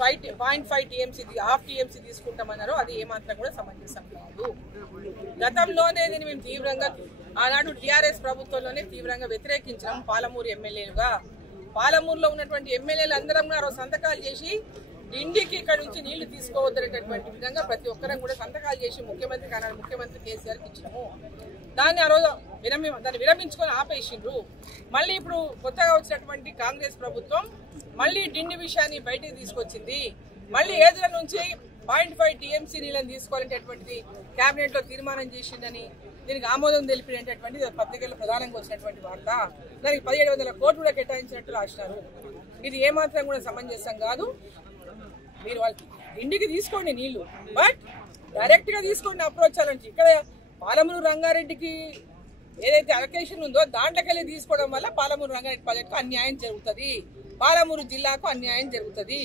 0.5 TMC half TMC తీసుకుంటామన్నారో అది ఏమాత్రం కూడా సమంజసం కాదు. గతంలోనే దీన్ని మేము తీవ్రంగా ఆనాడు టీఆర్ఎస్ ప్రభుత్వంలోనే తీవ్రంగా వ్యతిరేకించాం. పాలమూరు ఎమ్మెల్యేలుగా పాలమూరులో ఉన్నటువంటి ఎమ్మెల్యేలు అందరం కూడా సంతకాలు చేసి ఇంటికి ఇక్కడ నుంచి నీళ్లు తీసుకోవద్దనేటటువంటి విధంగా ప్రతి ఒక్కరం కూడా సంతకాలు చేసి ముఖ్యమంత్రి కేసీఆర్కి ఇచ్చినాము. దాన్ని ఆ రోజు దాన్ని విరమించుకొని ఆపేసిండ్రు. మళ్ళీ ఇప్పుడు కొత్తగా వచ్చినటువంటి కాంగ్రెస్ ప్రభుత్వం మళ్ళీ డిండి విషయాన్ని బయటికి తీసుకొచ్చింది. మళ్ళీ ఏదుల నుంచి 0.5 టీఎంసీ నీళ్ళని తీసుకోవాలనేటటువంటిది కేబినెట్ లో తీర్మానం చేసిందని దీనికి ఆమోదం తెలిపినటువంటిది పత్రికల్లో ప్రధానంగా వచ్చినటువంటి వార్త. దానికి 1700 కోట్లు కూడా కేటాయించినట్టు రాసినారు. ఇది ఏమాత్రం కూడా సమంజసం కాదు. మీరు వాళ్ళకి ఇంటికి తీసుకోండి నీళ్లు, బట్ డైరెక్ట్ గా తీసుకోండి అప్రోచ్ ఛాలెంజ్. ఇక్కడ పాలమూరు రంగారెడ్డికి ఏదైతే అలొకేషన్ ఉందో దాంట్లోకెళ్ళి తీసుకోవడం వల్ల పాలమూరు రంగారెడ్డి ప్రాజెక్టుకు అన్యాయం జరుగుతుంది, పాలమూరు జిల్లాకు అన్యాయం జరుగుతుంది.